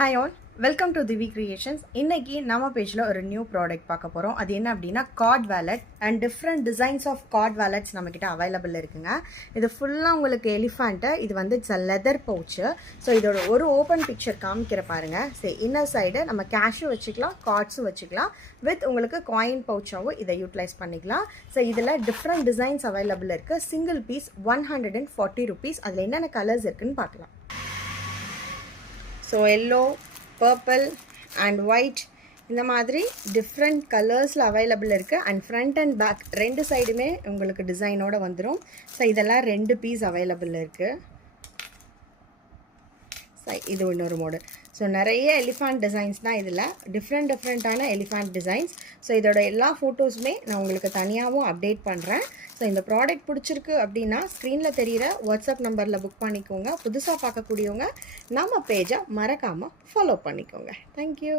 Hi all, welcome to Divi Creations. இன்னைக்கு நம்ம பேஜ்ல ஒரு நியூ ப்ராடக்ட் பார்க்க போறோம். அது என்ன அப்படின்னா card wallet and different designs of card wallets நம்ம கிட்ட அவைலபிள் இருக்குங்க. இது ஃபுல்லா உங்களுக்கு எலிஃபண்ட். இது வந்து it's a leather pouch. So இதோட ஒரு ஓப்பன் பிக்சர் காமிக்கிற பாருங்க. சரி, இன்னர் சைடு நம்ம கேஷும் வச்சுக்கலாம், கார்ட்ஸும் வச்சுக்கலாம். வித் உங்களுக்கு காயின் பவுச்சாகவும் இதை யூட்டிலைஸ் பண்ணிக்கலாம். ஸோ இதில் டிஃப்ரெண்ட் டிசைன்ஸ் அவைலபிள் இருக்குது. Single piece 140 rupees. அதில் என்னென்ன கலர்ஸ் இருக்குன்னு பார்க்கலாம். So yellow, purple and white இந்த மாதிரி டிஃப்ரெண்ட் கலர்ஸில் அவைலபிள் இருக்குது. அண்ட் ஃப்ரண்ட் அண்ட் பேக் ரெண்டு சைடுமே உங்களுக்கு டிசைனோடு வந்துடும். ஸோ இதெல்லாம் 2 பீஸ் அவைலபிள் இருக்குது. ஸோ இது இன்னொரு மாடல். ஸோ நிறைய எலிஃபண்ட் டிசைன்ஸ் தான் இதில், டிஃப்ரெண்ட்டான எலிஃபண்ட் டிசைன்ஸ். ஸோ இதோட எல்லா ஃபோட்டோஸுமே நான் உங்களுக்கு தனியாகவும் அப்டேட் பண்ணுறேன். ஸோ இந்த ப்ராடக்ட் பிடிச்சிருக்கு அப்படின்னா ஸ்க்ரீனில் தெரிகிற வாட்ஸ்அப் நம்பரில் புக் பண்ணிக்கோங்க. புதுசாக பார்க்கக்கூடியவங்க நம்ம பேஜை மறக்காமல் ஃபாலோ பண்ணிக்கோங்க. தேங்க்யூ.